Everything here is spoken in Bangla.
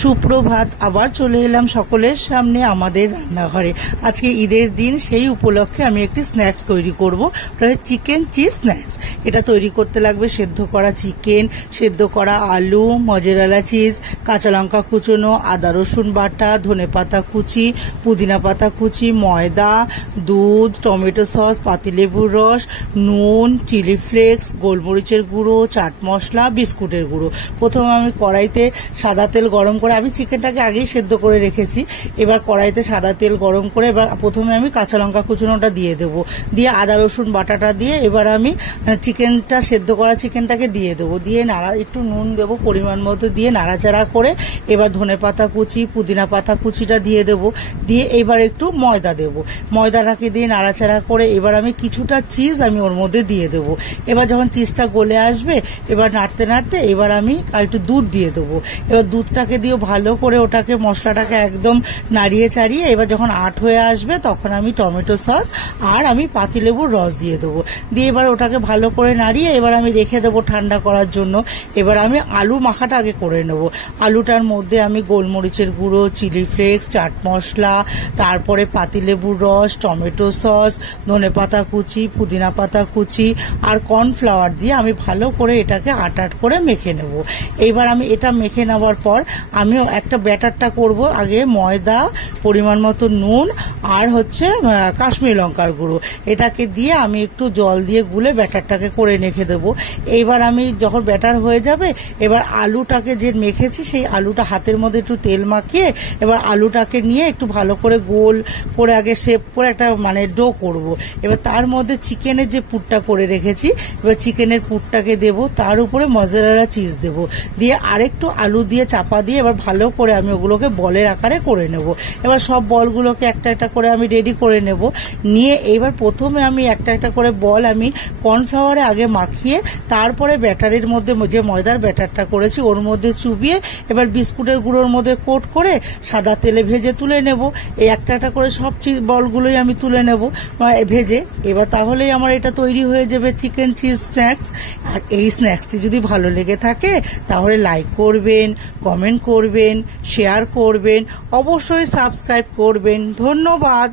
সুপ্রভাত। আবার চলে এলাম সকলের সামনে আমাদের রান্নাঘরে। আজকে ঈদের দিন, সেই উপলক্ষে আমি একটি স্ন্যাক্স তৈরি করব। ওটা চিকেন চিজ স্ন্যাক্স। এটা তৈরি করতে লাগবে সেদ্ধ করা চিকেন, সেদ্ধ করা আলু, মজেরালা চিজ, কাঁচা লঙ্কা কুচোনো, আদা রসুন বাটা, ধনেপাতা কুচি, পুদিনা পাতা কুচি, ময়দা, দুধ, টমেটো সস, পাতিলেবুর রস, নুন, চিলি ফ্লেক্স, গোলমরিচের গুঁড়ো, চাট মশলা, বিস্কুটের গুঁড়ো। প্রথমে আমি কড়াইতে সাদা তেল গরম করে, আমি চিকেনটাকে আগেই সেদ্ধ করে রেখেছি। এবার কড়াইতে সাদা তেল গরম করে এবার প্রথমে আমি কাঁচা লঙ্কা কুচোনোটা দিয়ে দেবো, দিয়ে আদা রসুন বাটাটা দিয়ে এবার আমি চিকেনটা, সেদ্ধ করা চিকেনটাকে দিয়ে দেবো, দিয়ে একটু নুন দেবো পরিমাণ মতো, দিয়ে নাড়াচাড়া করে এবার ধনেপাতা কুচি, পুদিনা পাতা কুচিটা দিয়ে দেবো, দিয়ে এবার একটু ময়দা দেবো, ময়দাটাকে দিয়ে নাড়াচাড়া করে এবার আমি কিছুটা চিজ আমি ওর মধ্যে দিয়ে দেবো। এবার যখন চিজটা গলে আসবে, এবার নাড়তে নাড়তে এবার আমি একটু দুধ দিয়ে দেবো। এবার দুধটাকে দিয়ে ভালো করে ওটাকে, মশলাটাকে একদম নাড়িয়ে চাড়িয়ে এবার যখন আট হয়ে আসবে তখন আমি টমেটো সস আর আমি পাতিলেবুর রস দিয়ে দেবো, দিয়ে এবার ওটাকে ভালো করে নাড়িয়ে এবার আমি রেখে দেবো ঠান্ডা করার জন্য। এবার আমি আলু মাখাটা আগে করে নেব। আলুটার মধ্যে আমি গোলমরিচের গুঁড়ো, চিলি ফ্লেক্স, চাট মশলা, তারপরে পাতিলেবুর রস, টমেটো সস, ধনেপাতা কুচি, পুদিনা পাতা কুচি আর কর্নফ্লাওয়ার দিয়ে আমি ভালো করে এটাকে আট করে মেখে নেব। এইবার আমি এটা মেখে নেওয়ার পর আমি একটা ব্যাটারটা করব। আগে ময়দা, পরিমাণ মতো নুন আর কাশ্মীরি লঙ্কার গুঁড়ো, এটাকে দিয়ে আমি একটু জল দিয়ে গুলে ব্যাটারটাকে করে রেখে দেবো। এইবার আমি যখন ব্যাটার হয়ে যাবে, এবার আলুটাকে যে মেখেছি সেই আলুটা হাতের মধ্যে একটু তেল মাখিয়ে এবার আলুটাকে নিয়ে একটু ভালো করে গোল করে আগে শেপ করে একটা ডো করব। এবার তার মধ্যে চিকেনের যে পুরটা করে রেখেছি, এবার চিকেনের পুরটাকে দেবো, তার উপরে মজেরালা চিজ দেবো, দিয়ে আরেকটু আলু দিয়ে চাপা দিয়ে এবার ভালো করে আমি ওগুলোকে বলের আকারে করে নেব। এবার সব বলগুলোকে একটা একটা করে আমি রেডি করে নেব। নিয়ে এবার প্রথমে আমি একটা একটা করে বল আমি কর্নফ্লাওয়ারে আগে মাখিয়ে তারপরে ব্যাটারের মধ্যে, যে ময়দার ব্যাটারটা করেছি ওর মধ্যে চুবিয়ে এবার বিস্কুটের গুঁড়োর মধ্যে কোট করে সাদা তেলে ভেজে তুলে নেব। এই একটা একটা করে সব বলগুলোই আমি তুলে নেব ভেজে। এবার তাহলেই আমার এটা তৈরি হয়ে যাবে চিকেন চিজ স্ন্যাক্স। আর এই স্ন্যাক্সটি যদি ভালো লেগে থাকে তাহলে লাইক করবেন, কমেন্ট করবেন, শেয়ার করবেন, অবশ্যই সাবস্ক্রাইব করবেন। ধন্যবাদ।